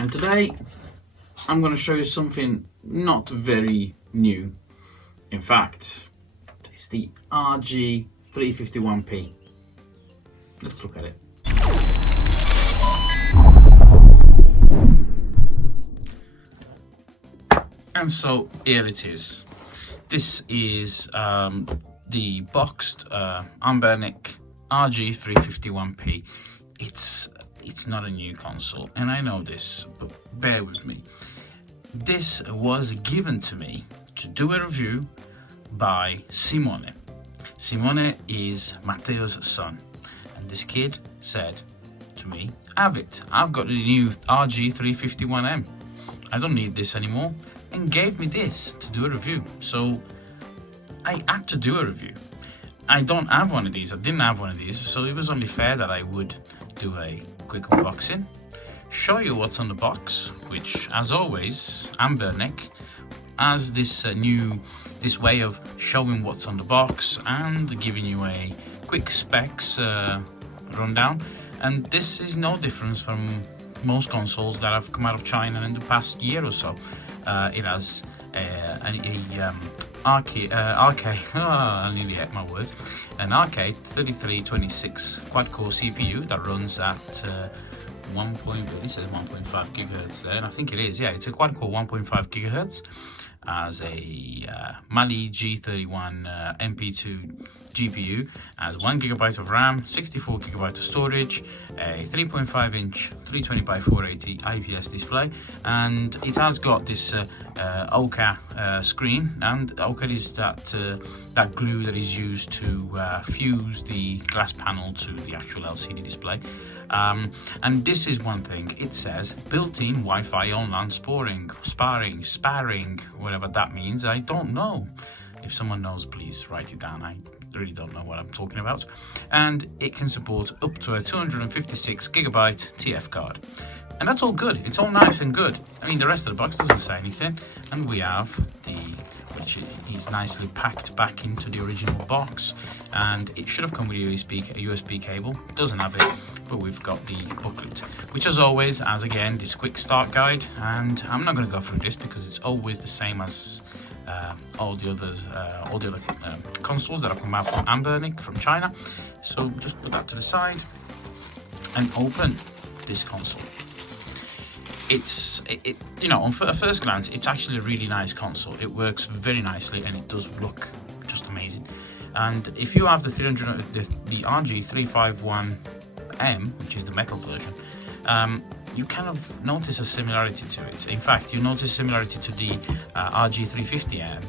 And today I'm going to show you something not very new. In fact, it's the RG351P. Let's look at it. And so here it is. This is the boxed ANBERNIC RG351P. It's not a new console, and I know this, but bear with me. This was given to me to do a review by Simone. Simone is Matteo's son, and this kid said to me, have it, I've got a new RG351M, I don't need this anymore, and gave me this to do a review. So I had to do a review. I don't have one of these, I didn't have one of these, so it was only fair that I would do a quick unboxing, show you what's on the box, which as always ANBERNIC has this way of showing what's on the box and giving you a quick specs rundown. And this is no different from most consoles that have come out of China in the past year or so. It has I nearly ate my words. An arcade 3326 quad-core CPU that runs at it says 1.5 gigahertz there, and I think it is. Yeah, it's a quad-core 1.5 gigahertz. As a Mali G31 MP2 GPU, has 1 gigabyte of RAM, 64 gigabyte of storage, a 3.5-inch 320 by 480 IPS display, and it has got this OCA screen. And OCA is that glue that is used to fuse the glass panel to the actual LCD display. And this is one thing, it says built-in Wi-Fi online sparring, whatever that means. I don't know. If someone knows, please write it down. I really don't know what I'm talking about. And it can support up to a 256 gigabyte TF card. And that's all good. It's all nice and good. I mean, the rest of the box doesn't say anything. And we have which is nicely packed back into the original box. And it should have come with a USB cable. It doesn't have it, but we've got the booklet, which as always has again this quick start guide. And I'm not going to go through this because it's always the same as all the other consoles that have come out from ANBERNIC from China. So just put that to the side and open this console. You know, on first glance, it's actually a really nice console. It works very nicely and it does look just amazing. And if you have the RG351M, which is the metal version, you kind of notice a similarity to it. In fact, you notice similarity to the RG350M,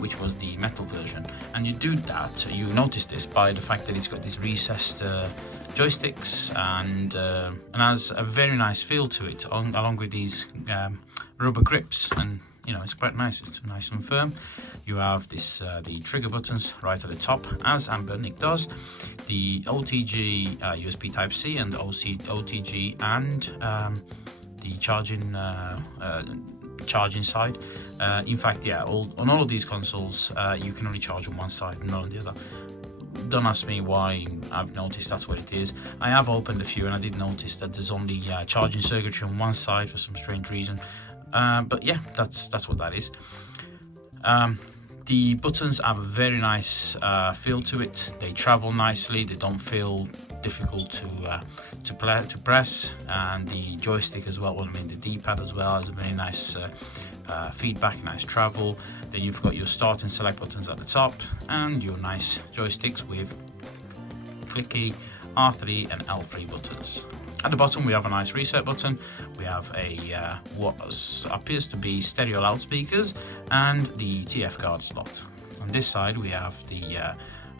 which was the metal version. And you notice this by the fact that it's got these recessed joysticks and has a very nice feel to it, along with these rubber grips. And you know, it's quite nice. It's nice and firm. You have the trigger buttons right at the top, as ANBERNIC does. The OTG USB Type-C and OTG and the charging side. In fact, yeah, on all of these consoles, you can only charge on one side and not on the other. Don't ask me why. I've noticed that's what it is. I have opened a few and I did notice that there's only charging circuitry on one side for some strange reason. But yeah, that's what that is. The buttons have a very nice feel to it. They travel nicely. They don't feel difficult to press. And the joystick as well. I mean, the D-pad as well has a very nice feedback, nice travel. Then you've got your start and select buttons at the top, and your nice joysticks with clicky R3 and L3 buttons. At the bottom we have a nice reset button. We have what appears to be stereo loudspeakers and the TF card slot. On this side we have the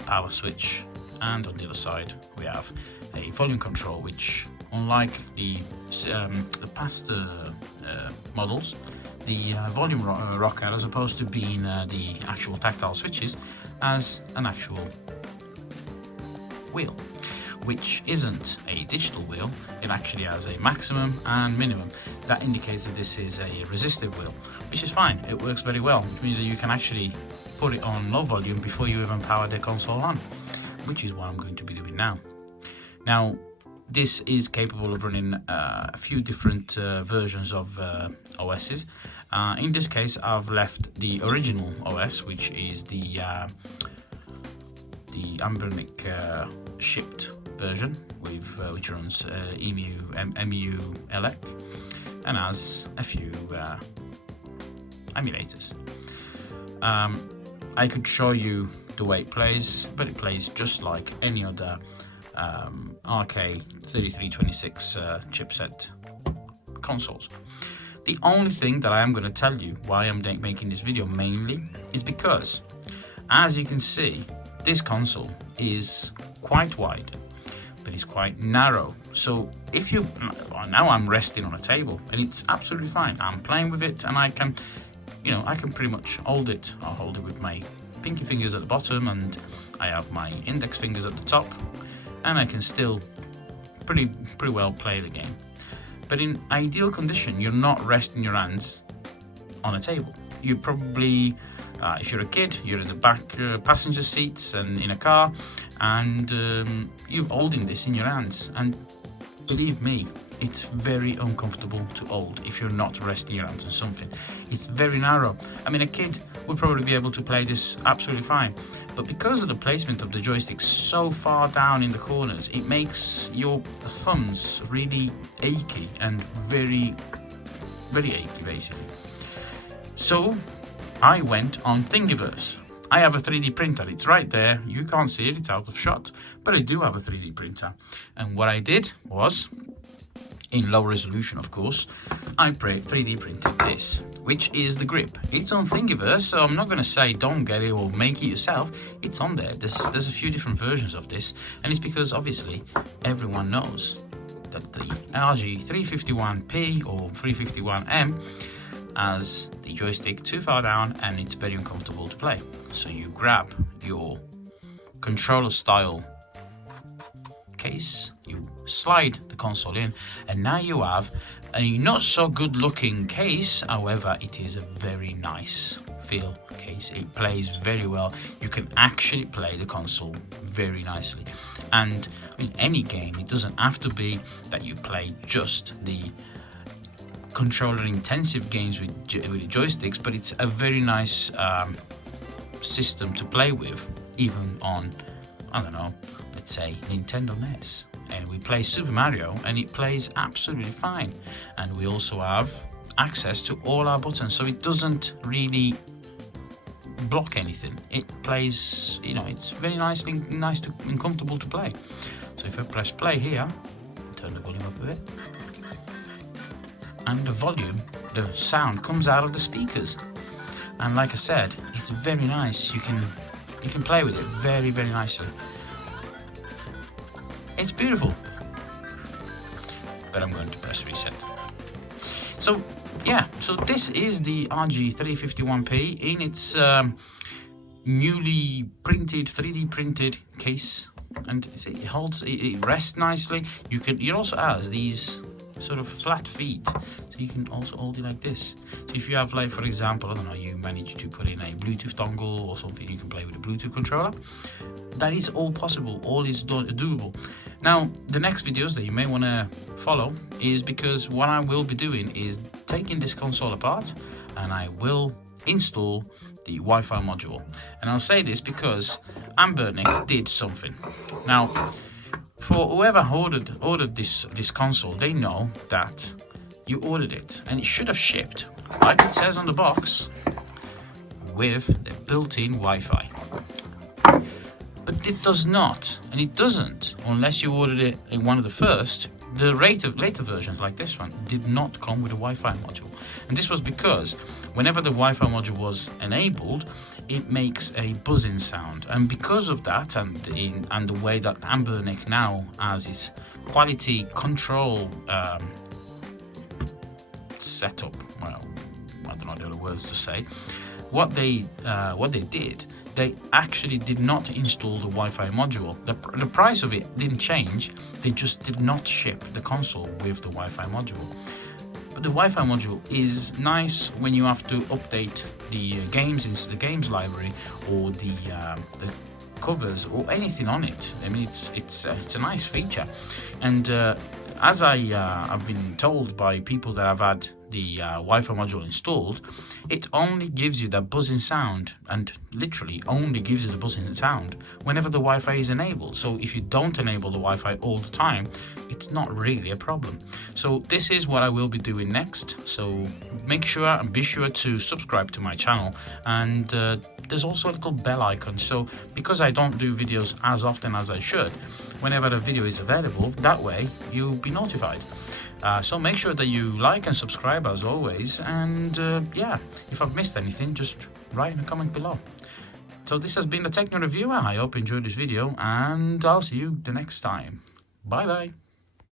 power switch, and on the other side we have a volume control, which unlike the past models, the volume rocker, as opposed to being the actual tactile switches, has an actual wheel, which isn't a digital wheel. It actually has a maximum and minimum. That indicates that this is a resistive wheel, which is fine. It works very well, which means that you can actually put it on low volume before you even power the console on, which is what I'm going to be doing now. Now, this is capable of running a few different versions of OSs. In this case, I've left the original OS, which is the ANBERNIC shipped version, with which runs EMU elec and has a few emulators. I could show you the way it plays, but it plays just like any other RK3326 chipset consoles. The only thing that I am going to tell you why I'm making this video mainly is because, as you can see, this console is quite wide, but it's quite narrow. So if you, now I'm resting on a table and it's absolutely fine. I'm playing with it and I can, you know, I can pretty much hold it. I'll hold it with my pinky fingers at the bottom and I have my index fingers at the top, and I can still pretty well play the game. But in ideal condition, you're not resting your hands on a table. You probably, if you're a kid, you're in the back passenger seats and in a car, and you're holding this in your hands. And believe me, it's very uncomfortable to hold if you're not resting your hands on something. It's very narrow. I mean, a kid would probably be able to play this absolutely fine, but because of the placement of the joystick so far down in the corners, it makes your thumbs really achy and very achy, basically. So I went on Thingiverse. I have a 3D printer. It's right there. You can't see it, it's out of shot, but I do have a 3D printer. And what I did was, in low resolution of course, I 3D printed this, which is the grip. It's on Thingiverse, so I'm not going to say don't get it or make it yourself. It's on there. There's a few different versions of this, and it's because obviously everyone knows that the RG351P or 351M has the joystick too far down and it's very uncomfortable to play. So you grab your controller style case, you slide the console in, and now you have a not so good looking case. However, it is a very nice feel case. It plays very well. You can actually play the console very nicely, and in any game, it doesn't have to be that you play just the controller intensive games with the joysticks, but it's a very nice system to play with, even on, I don't know, let's say Nintendo NES, and we play Super Mario and it plays absolutely fine. And we also have access to all our buttons, so it doesn't really block anything. It plays, you know, it's very nice and comfortable to play. So if I press play here, turn the volume up a bit, and the sound comes out of the speakers. And like I said, it's very nice. You can play with it very nicely. It's beautiful. But I'm going to press reset. So yeah, so this is the RG351P in its newly printed, 3D printed case, and it holds, it rests nicely. It also has these sort of flat feet, so you can also hold it like this. So if you have, like, for example, I don't know, you manage to put in a Bluetooth dongle or something, you can play with a Bluetooth controller. That is all possible, all is doable. Now, the next videos that you may want to follow is because what I will be doing is taking this console apart and I will install the Wi-Fi module. And I'll say this because ANBERNIC did something. Now, for whoever ordered this console, they know that you ordered it and it should have shipped, like it says on the box, with the built-in Wi-Fi. But it does not, and it doesn't, unless you ordered it in one of the first. The later versions, like this one, did not come with a Wi-Fi module. And this was because whenever the Wi-Fi module was enabled, it makes a buzzing sound. And because of that, and the way that ANBERNIC now has its quality control setup, well, I don't know the other words to say, what they did, they actually did not install the Wi-Fi module. The price of it didn't change, they just did not ship the console with the Wi-Fi module. But the Wi-Fi module is nice when you have to update the games into the games library, or the covers or anything on it. I mean, it's a nice feature, and as I've been told by people that have had the Wi-Fi module installed, it only gives you that buzzing sound, and literally only gives you the buzzing sound whenever the Wi-Fi is enabled. So if you don't enable the Wi-Fi all the time, it's not really a problem. So this is what I will be doing next. So make sure and be sure to subscribe to my channel, and there's also a little bell icon. So because I don't do videos as often as I should, whenever a video is available, that way you'll be notified. So make sure that you like and subscribe as always, and yeah, if I've missed anything, just write in a comment below. So this has been the Techno Reviewer. I hope you enjoyed this video, and I'll see you the next time. Bye bye.